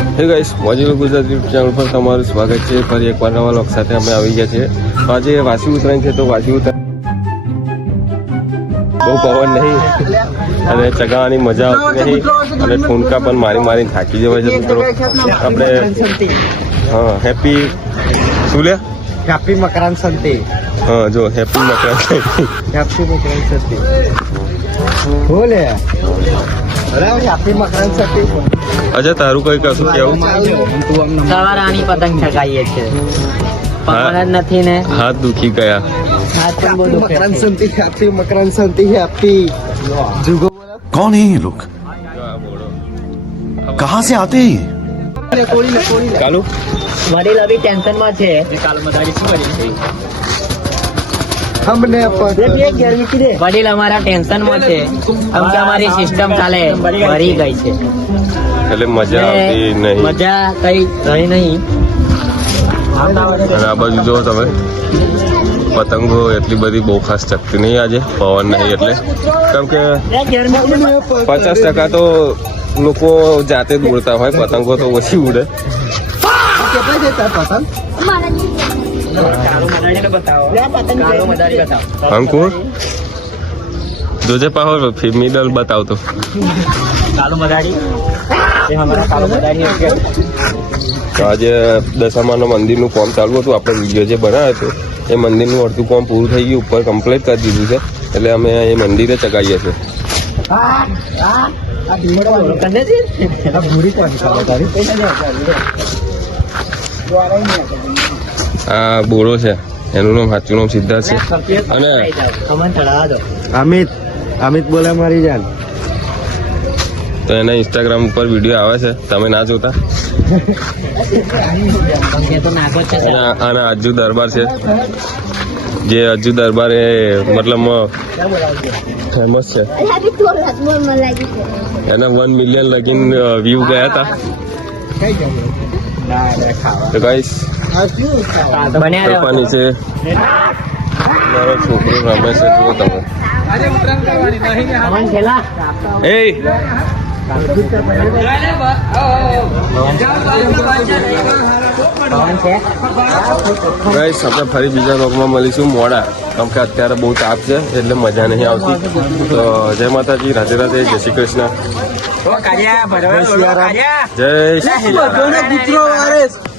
હે ગાઈસ, મોજીલો Gujarat YouTube channel પર તમારું સ્વાગત છે. ફરી એકવાર નવા લોક સાથે અમે આવી ગયા છીએ. તો આજે વાસી ઉતરાયણ છે, તો વાસી ઉતરાયણ બહુ પવન નહીં અને ચગાવવાની મજા આવતી નહીં અને ઠુમકા પણ મારીને થાકી જવાય છે. મિત્રો આપણે હા હેપી શું લે હેપી મકરાંતિ. હા જો હેપી મકરાંતિ. હેપી મકરાંતિ બોલે. અરે હેપી મકરાંતિ. અજય તારું કઈ કશું કેવું? સવારાની પતંગ ચગાવીએ છે, પવન જ નથી ને હાથ દુખી ગયા. હાથ પણ બહુ દુખે છે. હેપી મકરાંતિ. હેપી જુગો कौन है ये लोग कहाँ से आते हैं ये કાલુ વડીલ અભી ટેન્શન માં છે. हमने વડીલ અમારા ટેન્શન માં છે, કેમ કે અમારી સિસ્ટમ કાલે ભરી ગઈ છે એટલે મજા આવતી નહીં. મજા કઈ રહી નહીં. અને આ બાજુ જો તમે પતંગો એટલી બધી બહુ ખાસ ચકતી નહીં આજે, પવન નહીં એટલે. કેમ કે 50% તો લોકો જાતે જ ઉડતા હોય, પતંગો તો ઓછી ઉડે. અંકુર જોજે પાહો મિડલ બતાવતો. તો આજે દશામાના મંદિરનું કામ ચાલુ હતું, આપણે વિડીયો જે બનાવ્યો હતો એ મંદિરનું અડધું કામ પૂરું થઈ ગયું, ઉપર કમ્પ્લીટ કરી દીધું છે, એટલે અમે એ મંદિરે ચગાવીએ છીએ. આ બોળો છે, એનું નામ સાચું નામ સિદ્ધાર્થ છે. અને અમિત બોલે મારી જાન. તો એના ઇન્સ્ટાગ્રામ ઉપર વિડીયો આવે છે, તમે ના જોતા. અને અજ્જુ દરબાર છે, જે અજ્જુ દરબાર એ મતલબ ફેમસ છે. એના 1 મિલિયન લગીન વ્યૂ ગયા હતા. તો ગાઈસ પાણી છે, મારો છોકરો રમે છે, જુઓ તમે. એ ગાઈસ આપણે ફરી બીજા વ્લોગમાં મળીશું મોડા, કેમ કે અત્યારે બહુ તાપ છે એટલે મજા નહીં આવતી. તો જય માતાજી, રાધે રાધે, જય શ્રી કૃષ્ણ, જય શ્રી રામ.